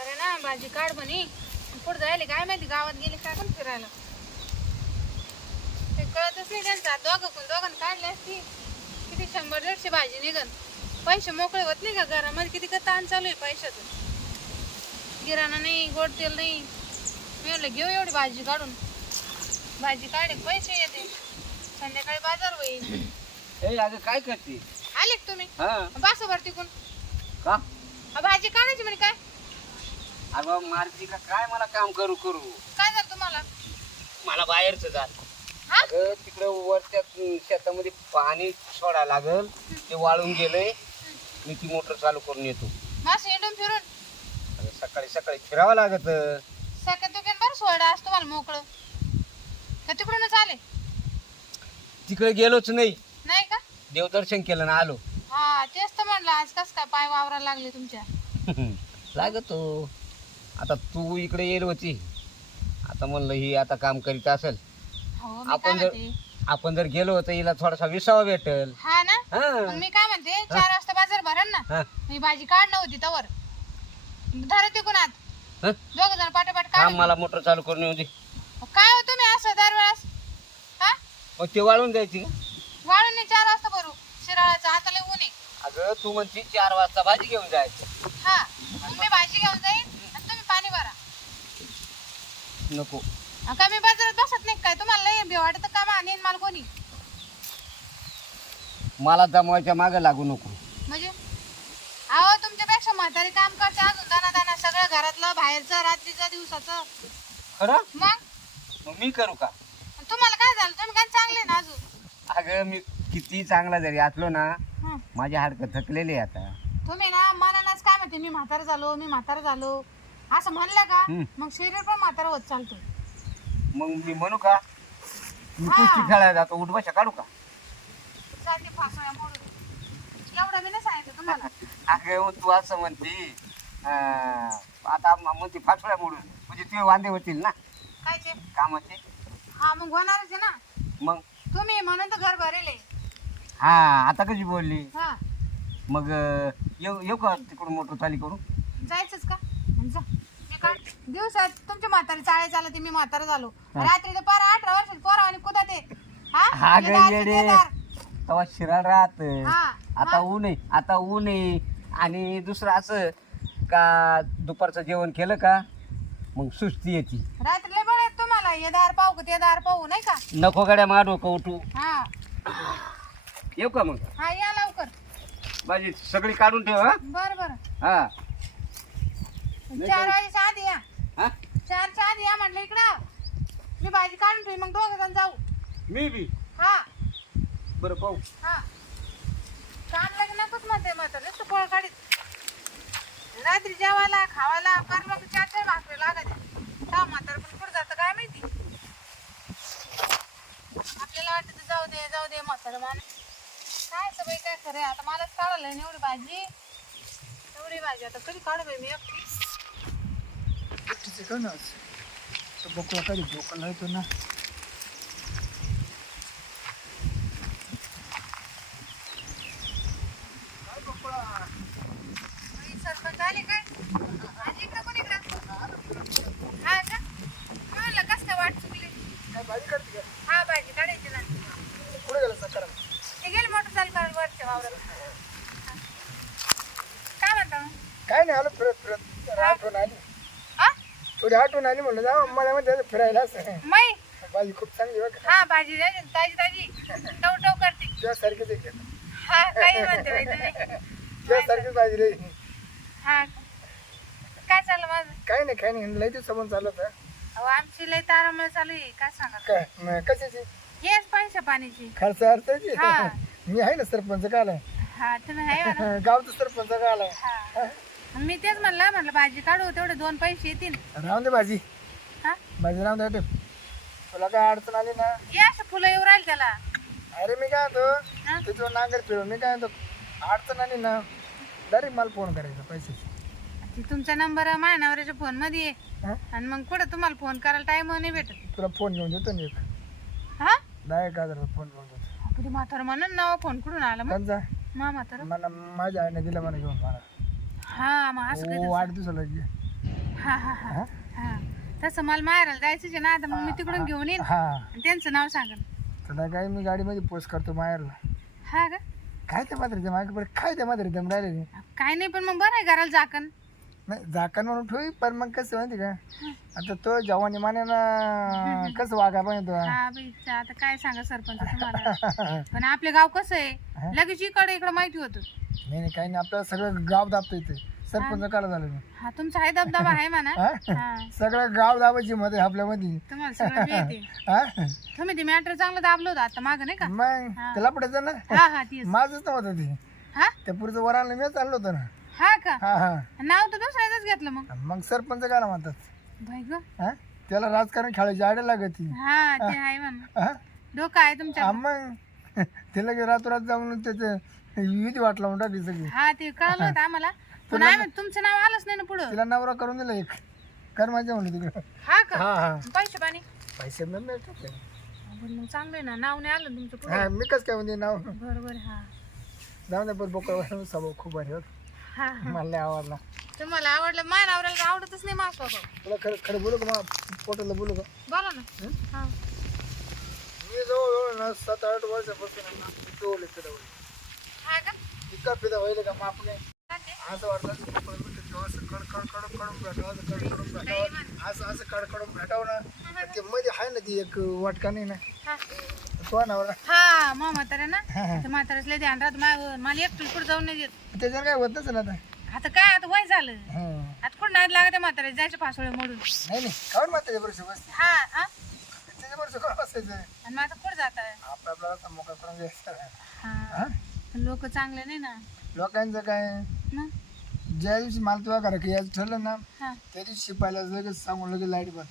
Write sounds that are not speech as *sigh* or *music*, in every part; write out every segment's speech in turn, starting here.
अरे ना भाजी काढ म्हणे. पुढे जायले काय माहिती गावात गेले काय पण फिरायला? ते कळतच नाही त्यांचा. दोघं कोण दोघांना काढले असती. किती शंभर दीडशे भाजी निघन. पैसे मोकळे होत नाही का घरामध्ये? किती का ताण चालू आहे पैशाचं. किराणा नाही गोड तेल नाही. मी म्हणलं घेऊ एवढी भाजी काढून. भाजी काढे पैसे येते. संध्याकाळी बाजार होईल. ए अगं काय करते? आले का तुम्ही? हा. बस वर तिकून. का? अ, भाजी काढायची म्हणे काय? अगं मारती का काय मला काम करू करू? काय झालं तुम्हाला? मला बाहेरचं जात हा? अगं तिकडं वरच्या शेतामध्ये पाणी सोडायला लागल ते वाळून गेलंय. मी ती मोटर चालू करून येतो. मास हिंडून फिरून. अगं सकाळी सकाळी फिरावं लागत. सकाळ दुकान बरं सोडा आज तुम्हाला मोकळं. का तिकडूनच आले? तिकडे गेलोच नाही. नाही का? देवदर्शन केलं ना आलो. हा तेच तर म्हणलं आज कस काय पाय वावरायला लागले तुमच्या? *laughs* लागतो. आता तू इकडे येईल होती. आता म्हणलं ही आता काम करीत असेल. हो मी काय आपण जर म्हणते? आपण जर गेलो होतो हिला थोडासा विसावा भेटल. हा ना? हा. मग मी काय म्हणते? चार वाजता बाजार भरण ना. हा. मी भाजी काढणं होती तवर. धरा हा? दोघ जण पाठोपाठ हा काढ मला मोटर चालू करून येऊ दे. काय हो तुम्ही असं दरवेळेस? हा? मग ते वाळून द्यायची. का वाळून नाही चार वाजता भरू. शिराळाचा हाताला ऊन आहे. अगं तू म्हणती चार वाजता भाजी घेऊन जायचं. हा. मग मी भाजी घेऊन जाईन आणि तुम्ही पाणी भरा नको. काय मी बाजारात बसत नाही काय? तुम्हाला लय भीव वाटत का? आणीन मला कोणी? मला दमवायच्या मागे लागू नको. म्हणजे? अहो तुमच्यापेक्षा म्हातारी काम करते. अजून दाना दाना सगळं घरातलं बाहेरचं रात्रीचं दिवसाचं. खरं? मग? मग मी करू का? तुम्हाला काय झालं? तुम्ही काय चांगले ना अजून? अगं मी किती चांगला जरी असलो ना हं. माझे हाडकं थकलेले आहे आता. तुम्ही ना मनानच काय म्हणते? मी म्हातारा झालो मी म्हातारा झालो. असं म्हणलं का हं. मग शरीर पण म्हातारा होत चालतो मग मी म्हणू का मी हा. कुस्ती खेळायला जातो उठबशा काढू का? चालते फासोळ्या मोडून. एवढं मी नाही सांगितलं तुम्हाला. *laughs* अगं मग तू असं म्हणते अं, आता म- म्हणते फासोळ्या मोडून. म्हणजे ते वांदे होतील ना? काय ते? कामाचे? हा मग होणारच आहे ना. मग? तुम्ही म्हणून तर घर भरेले हा आता कशी बोलली? हा. मग अं, येऊ येऊ का तिकडून मोटर चाली करू जायचंच का? दिवसात तुमच्या म्हातारी चाळे चालते मी म्हातारा झालो. रात्री तर पारा अठरा वर्ष पोरा आणि कुठं ते? हा? ग येडे. तेव्हा शिराळ राहत. हा. आता ऊन आहे आता ऊन आहे. आणि दुसरं असं का दुपारचं जेवण केलं का मग सुस्ती येते. रात्री लय बरं तुम्हाला ये दार पाहू का ते दार पाहू नाही का? नको गड्या मा डोकं उठू. हा. येऊ का मग? हा या लवकर. भाजी सगळी काढून ठेव हा? बर बर. हा. चार वाजेच्या आधी या. हा? चारच्या आधी या म्हटलं इकडं. मी भाजी काढून ठेवी मग दोघं जण जाऊ. मी बी? हा. बरं पाहू. हा. लग्न नकोच म्हणते म्हातार नुसतं पोळ काढीत. रात्री जेवायला खावायला फार मग चार चार भाकरी लागत का म्हातार पण कुठं जातं काय माहिती? आपल्याला वाटतं जाऊ दे जाऊ दे म्हातार काय बाई काय खरं आहे? आता मलाच काढायला एवढी भाजी. एवढी भाजी आता कधी काढू बाई मी एकटी? सरपंच आले काय भाजी इकडं कोण इकडं हा भाजी हा काढायची ना पुढे गेला सकाळ ते गेले मोटरसायकल वरच्या वावरात काय म्हणता? काय नाही आलो फिरत फिरत आठवण आली? थोडी आठवण आली म्हणलं जा मला मध्ये फिरायला असं. मै भाजी खूप चांगली बघ. हा भाजी ना, ताजी ताजी. टव टव करते. तुझ्यासारखीच आहे. हा काही म्हणते बाई तुम्ही तुझ्यासारखीच भाजी रे. हा. काय चाललं माझं? काय नाही काय नाही लय दिवसापासून चालत होतं. अहो आमची लय तारामळ चालू आहे. काय सांगा काय कशाची? हेच पैशा पाण्याची. खर्च अर्थाची हा. मी आहे ना सरपंच काल. हा तुम्ही आहे *laughs* गावचं सरपंच काल. हा. मी तेच म्हणलं म्हणलं भाजी काढू तेवढे दोन पैसे येतील. राहून दे भाजी. हा? भाजी राहून दे तुला काय अडचण आली ना? ये असं फुलं येऊ राहील त्याला. अरे मी काय हा? म्हणतो नांगर फिरव मी काय म्हणतो अडचण आली ना डायरेक्ट मला फोन करायचा ती तुमचा नंबर माझ्या नवऱ्याच्या फोनमध्ये आहे. हा? आणि मग कुठं तुम्हाला फोन करायला टाइम नाही भेटत. तुला फोन घेऊन देतो ना एक. हा? दहा एक हजार फोन घेऊन देतो. म्हातारा म्हणून ना फोन कुठून आला मग? मा म्हातारा मला माझ्या आईने दिला मला घेऊन मला. हा मग असं हो काही वाढदिवसाला घे हा हा हा. हा? तसं मला माहेराला जायचंच आहे ना आता मग मी तिकडून घेऊन येईन. हा. आणि त्यांचं नाव सांगेन. तुला काय मी गाडीमध्ये पोस्ट करतो माहेरला. हा का? काय ते मात्र ते पडे काय ते मात्र दम राहिले? काय नाही पण मग बरं आहे घराला झाकण नाही झाकण म्हणून ठेवी पण मग कसं माहिती का? आता तो जवानी मान्यानं कसं वागा पाहिजे तो हा बाई चा- आता काय सांगा सरपंच तुम्हाला *laughs* पण आपले गाव कसं आहे? लगेच इकडे इकडे माहिती होतं. नाही नाही काही नाही आपल्याला सगळं गाव दाबतो इथे. सरपंच काला झालं मी. हा तुमचा आहे दबदबा आहे म्हणा. हा? हा. सगळं गाव दाबायची आपल्यामध्ये. तुम्हाला सगळं माहिती *laughs* हा? तुम्ही ते मॅटर चांगलं दाबलं होतं आता मागं नाही का? मग त्याला पडायचं ना. हा हा तीच. *laughs* माझंच नव्हतं ते. हा? त्या पुढचं वराला मी चाललो होतो ना. हा का? हा हा. नाव तर दुसऱ्याच घेतलं मग. मग सरपंच काला म्हणतात. बाई ग. हा? त्याला राजकारण खेळायची आड लागत ती हा ते आहे हा? डोकं आहे तुमच्या हा, मग. *laughs* त्याला की रातोरात जाऊन त्याचं युती वाट लावून टाकली सगळी. हा ते कळलं होतं आम्हाला. पण आम्ही तुमचं नाव आलंच नाही ना पुढं. तिला नवरा करून दिला एक. कर माझ्या म्हणलं तिकडे. हा का? हा हा. पैसे पाणी. पैसे मिळतात ते. पण मग चांगलं आहे ना. नाव नाही आलं तुमचं पुढं. हा मी कस काय म्हणते नाव? बरोबर हा. जाऊ दे पण बोकळ खूप भारी होत. हा मला लय आवडला. तुम्हाला आवडलं? माझ्या नवऱ्याला तर आवडतच नाही माझा स्वभाव तुला खरं खरं बोलू का मग पोटाला बोलू का? बोला ना. हा? मी जवळ ना सात आठ वर्षापासून ना डोले फिरवले. हा का? इतका फिदा व्हायला का माप नाही? असं वाटलं असं पकडून भेटत तेव्हा असं कड कडकडून कडून भेटावं असं कडकडून भेटावं. असं असं कडकडून भेटावं ना. ते मध्ये आहे ना ती एक वाटका नाही ना. हा. तो नवरा हा मग म्हातारा ना. तर म्हाताराच लय ध्यान राहत. मा- मला एकटं पुढे जाऊन नाही देत. त्याच्यावर काय होत नसेल आता. आता काय आता वय झालं. हं. आता कुठं नाही लागत म्हातारा जायचं पासोळे मोडून. नाही नाही. मग बस. हा हा. त्याच्या वर्ष काढ बसायचं. आणि मग आता कुठं जात? आहे आपला आपल्याला आता मोकळा करून घ्यायचा. हा? लोक चांगले नाही ना. लोकांचं काय? ज्या दिवशी मला तुझ्या घरा की यायचं ठरलं ना हा. त्या दिवशी शिपायला लगेच सांगून लगेच लाइट बंद.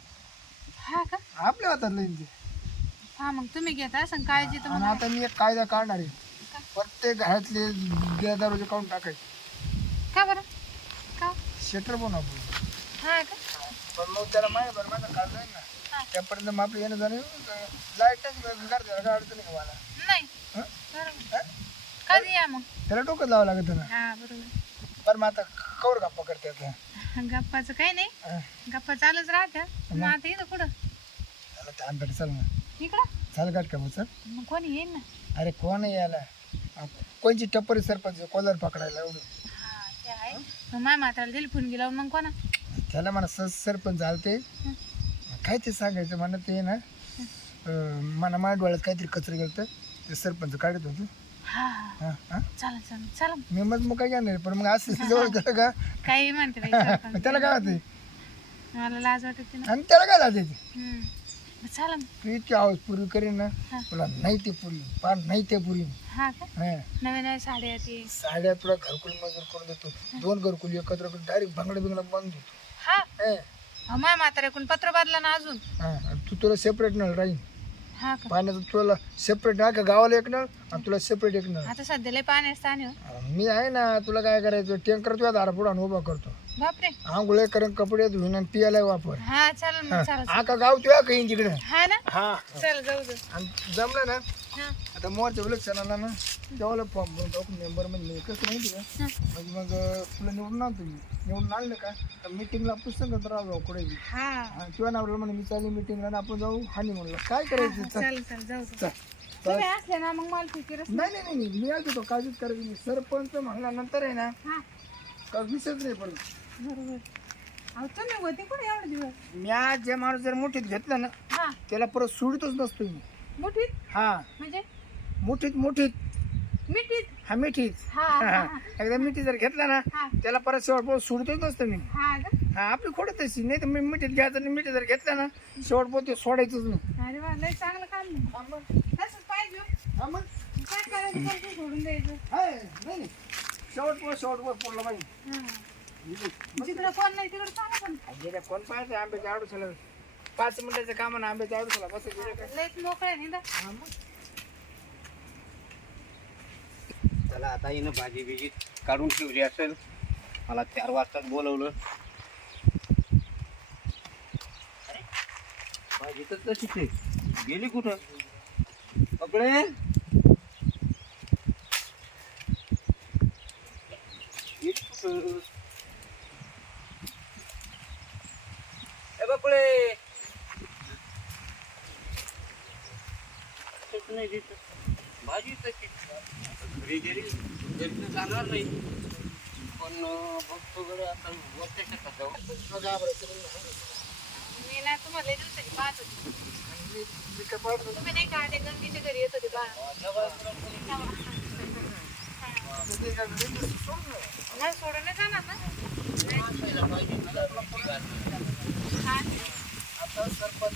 हा का? आपल्या हातात लाईन ते. हा मग तुम्ही घेता असं काळजी तर आणि मग आता मी एक कायदा काढणार आहे. प्रत्येक घरातले दरवाजे काढून टाकायचे. का बरं? का? शटर पण आपण. हा का? पण मग त्याला माहिती बरं माझं काढ जाईल ना. त्यापर्यंत मग आपलं येणं जाणं लाईटच गाडते अडचण नाही मला? नाही. हं? बरोबर. कधी या मग? त्याला डोकं लावं लागत ना हा बरोबर. पण मग आता कवर गप्पा करते आता गप्पाचं काही नाही. गप्पा चालूच राहत्या. मग? आता कुठं? ताणतट चल ना इकडं? चाल काट का मग चल? मग कोणी येईन ना? अरे कोण आहे याला? अ, कोणची टप्परी सरपंच कॉलर पकडायला एवढं? हा ते आहे. मग माझ्या म्हाताला दिली फोन गेला मग कोणा? त्याला मला स सरपंच आलते. काय ते सांगायचं म्हणा ते ना अं, मला माझ्या डोळ्यात काहीतरी कचरे गेलं ते सरपंच काढत होते. हा. हा हा? हा चालेल चालेल चला मी मग मग काय घेणार पण मग असं जवळ गेलं का? काही म्हणते बाई सरपंच. मग *laughs* त्याला काय होते मला लाज वाटते ना आणि त्याला काय जाते हम्म. चला मग. तू इतकी आवाज पूर्वी करीन ना हा. तुला नाही ते पुरी पार नाही ते पुरी हा का? हा. नवीन नवीन साड्या तुला घरकुल मजूर करून देतो. दोन घरकुल एकत्र करून डायरेक्ट बांगडा बिंगडा बांधून देतो. हा. अहो, माझ्या म्हाताऱ्याकडून पत्र बदला ना अजून? हा. आणि तू तुला सेपरेट नळ राहील हा का? पाण्याचं तुला सेपरेट ना का गावाला एक नळ आणि तुला सेपरेट एक नळ आता सध्या लय पाणी असतं आणि हो. मी आहे ना तुला काय करायचं? टँकर तुझ्या दारा पुढे उभा करतो. बापरे. आंघोळ करून कपडे धुवून आणि पियाला वापर. हा चालेल मग चालेल. आका गाव तुझ्या काही तिकडे? हा ना? हा. चल जाऊ जाऊ आणि जमलं ना? आता मोरच्या इलेक्शनाला ना तेव्हा फॉर्म भरून टाकू मेंबर म्हणजे कसं माहिती का. म्हणजे मग तुला निवडून आणतो मी. निवडून आणलं का? तर मिटिंगला पुस्तक राहू कुठे हा. आणि किंवा ना म्हणे मी चालली मिटिंगला आपण जाऊ हानी म्हणलं काय करायचं? चल. जाऊ जाऊ चल. तुम्ही असले ना मग मला नाही. नाही नाही मी आलतो तो काळजीच करायची नाही. सरपंच म्हणल्यानंतर आहे ना का विषयच नाही पण बरोबर. अहो तुम्ही होते कुठे एवढे दिवस? मी आज जे माणूस जर मुठीत घेतला ना त्याला परत सोडितच नसतो मी. मुठीत? हा. म्हणजे? मुठीत मुठीत. मिठीत? हा मिठीत. हा हा, *laughs* हा. हा. एकदा मिठी जर घेतला ना हा. त्याला परत शेवट परत सोडतच नसतं मी. हा का? हा आपली खोड तशी. नाही तर मी मिठीत घ्यायचं आणि मिठी जर घेतला ना शेवट पोते सोडायचंच नाही. अरे वा लय चांगलं काम. तसंच पाहिजे हो. हा मग. काय करायचं? करतो सोडून द्यायचं. हाय, नाही नाही. शेवट पोत शेवट पोत पडलं पाहिजे. हा. जिकडं कोण नाही तिकडं चांगलं पण. गेल्या कोण पाहिजे आंब्याच्या आडूसाला पाच मिनिटाचं काम आणि आंब्याच्या आडूसाला बस लयच मोकळं आहे नाही ना त्याला आता येणं भाजी बिजी काढून ठेवली असेल. मला चार वाजताच बोलवलं. भाजी तर तशीच आहे. गेली कुठं? कपडे? गेली कुठं? तिथं भाजी तशी घरी गेली घरी तर जाणार नाही. पण बघतो गड्या आता शेतात जाऊ मी ना तुम्हाला दिवसाची पाहत होती. तुम्ही नाही का ते गंगीच्या घरी येत होते बा नाही. सोडून नाही जाणार ना. सरपंच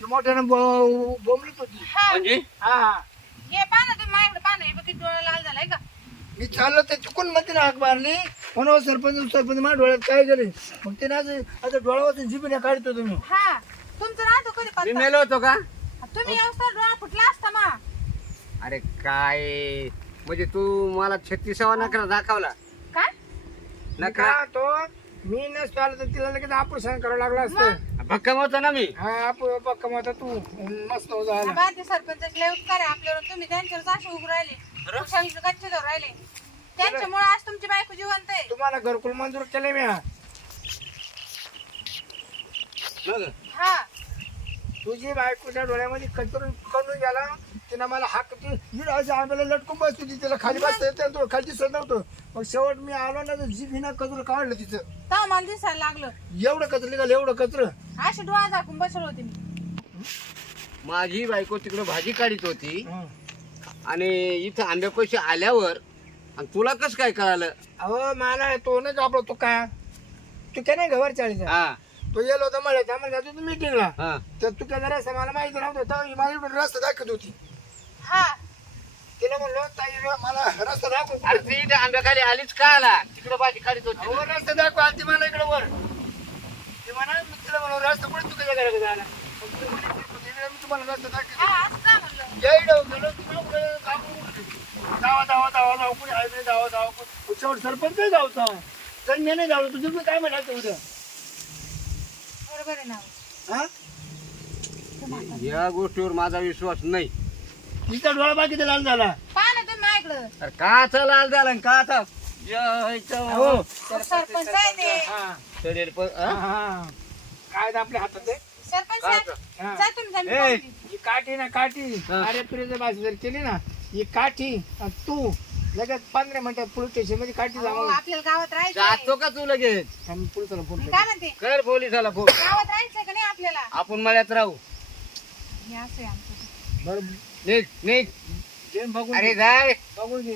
ती मोठ्यानं बो- बोंबलीत होती. हा. म्हणजे? हो. हा. हा ये पहा ना तुम्ही माझ्याकडे पहा ना हे बघ किती डोळा लाल झालाय का? मी चाललो तर चुकून म्हणते ना हाक मारली. म्हणून सरपंच सरपंच माझ्या डोळ्यात काय गेले मग ते ना असं आता डोळ्यावरून जिबीने काढतो तुम्ही. हा. तुमचं राहतो कधी मी पत्ता मेलो होतो का? तुम्ही व्यवस्था डोळा फुटला असता मा. अरे काय? म्हणजे तू मला छत्तीसावा नकरा दाखवला. काय? नकरा का तो मी नसतो आलो तर तिला लगेच ऑपरेशन करावं लागलं असतं. भक्कम होता ना मी? हा आपण पक्का तू. मस्त लय उपकार आहे. आपल्यावर तुम्ही त्यांच्यावर असे उभं राहिले. धरून राहिले. त्यांच्यामुळे आज तुमची बायको जिवंत आहे. तुम्हाला घरकुल मंजूर केले मी हा. बघ. हा. तुझी बायकोच्या डोळ्यामध्ये कचरून करून गेला. तिनं मला हाक ती आंब्याला लटकून बसली होती. तिला खाली बसता येत नव्हतं. खाली दिसत नव्हतं. मग शेवट मी आलो ना तर जीभ हिनं कचरं काढलं तिचं तेव्हा मला दिसायला लागलं? एवढं कचरं निघालं एवढं कचरं अशी डोळा झाकून बसलो होते मी. माझी बायको तिकडे भाजी काढीत होती. आणि इथं आंब्यापाशी आल्यावर आणि तुला कस काय कळालं? अहो मला तो नाही आपला तो काय? तू काय नाही घवर चाळीचा. हा. तो गेलो होता मला आम्हाला जातो तू मिटिंगला हा. तर तू काय रस्ता मला माहिती नव्हतं तर माझी रस्ता दाखवत होती. हा. म्हणलो ताई मला रस्ता दाखव. अरे ती इथं आंब्याखाली आलीच का आला? तिकडे भाजी काढीत होती. अहो रस्ता दाखव आधी मला इकडे वर. ती म्हणा मी तिला म्हणलो रस्ता कुठे तू कशा घराकडे आला मग ती म्हणे, "तिकडे मी तुम्हाला रस्ता दाखव हा असं का म्हणलं? या इकडं गेलो तुम्ही कुठे काम करू धावा धावा धावा धावा कुणी आहे नाही धावा धावा सरपंच नाही धावता तर मी नाही धावलो तुझं मी काय म्हणायचं उद्या? बरोबर आहे ना. हा? या गोष्टीवर माझा विश्वास नाही. तिचा डोळा बाकी लाल झाला. पहा ना तुम्ही अरे का लाल झाला आणि का आता यायचं. हो सरपंच आहे ते. हा. शरीर पण- हा? हा. काय ते आपल्या हातात आहे सरपंच काय साहेब हा. जा तुम्ही जा, मी ए. पाहते. ही काठी ना काठी. हा. अरे प्रियच्या भाषा जर केली ना ही काठी आणि तू लगेच पंधरा मिनिटात पोलीस स्टेशनमध्ये काठी अहो, जावं आपल्याला गावात राहायचं जातो का तू लगेच? आम्ही पोलिसाला फोन मी करतो. काय म्हणते? कर पोलिसाला फोन गावात राहायचं का नाही आपल्याला? आपण मळ्यात राहू. हे असं आहे आमचं. बरं. निघ निघ. बघून अरे. जाय. बघून घे.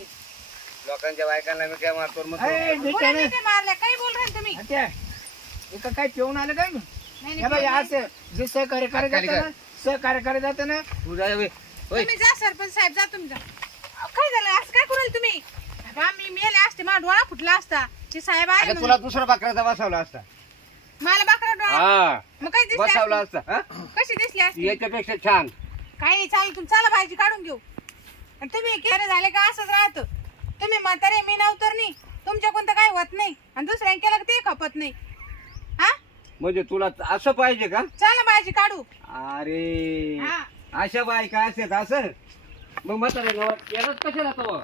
लोकांच्या बायकांना मी काय मारतो मग अरे, कोणी बेटा मिठी मारल्या? काही बोल रहे तुम्ही. हत्या. एका काय पिऊन आलं काय? नाही, हे नाही. असं जे सहकार्य खाली जातं ना सहकार्य करायला जातं ना तू जाय बे. होय. तुम्ही जा सरपंच साहेब जा तुम्ही जा. अहो, काय झालं? असं काय करू तुम्ही? बाबा मी मेले असते मला डोळा फुटला असता. ते साहेब आले अगं म्हणून. तुला दुसरा बकराचा बसवला असता. मला बाकरा डोळा हा. मग काय दिसले बसवला असते? असता हा? कशी दिसली असती? याच्यापेक्षा छान. काही नाही चालेल तुम्ही चला भाजी काढून घेऊ. आणि तुम्ही केलं झाले का असंच राहतं. तुम्ही म्हातारे मी नवतर नाही तुमच्या कोणतं काय होत नाही. आणि दुसऱ्या केलं का ते खपत नाही. हा? म्हणजे तुला असं पाहिजे का? चला भाजी काढू. अरे हा. अशा बायका असतात असं मग म्हातारा यालाच कशाला तो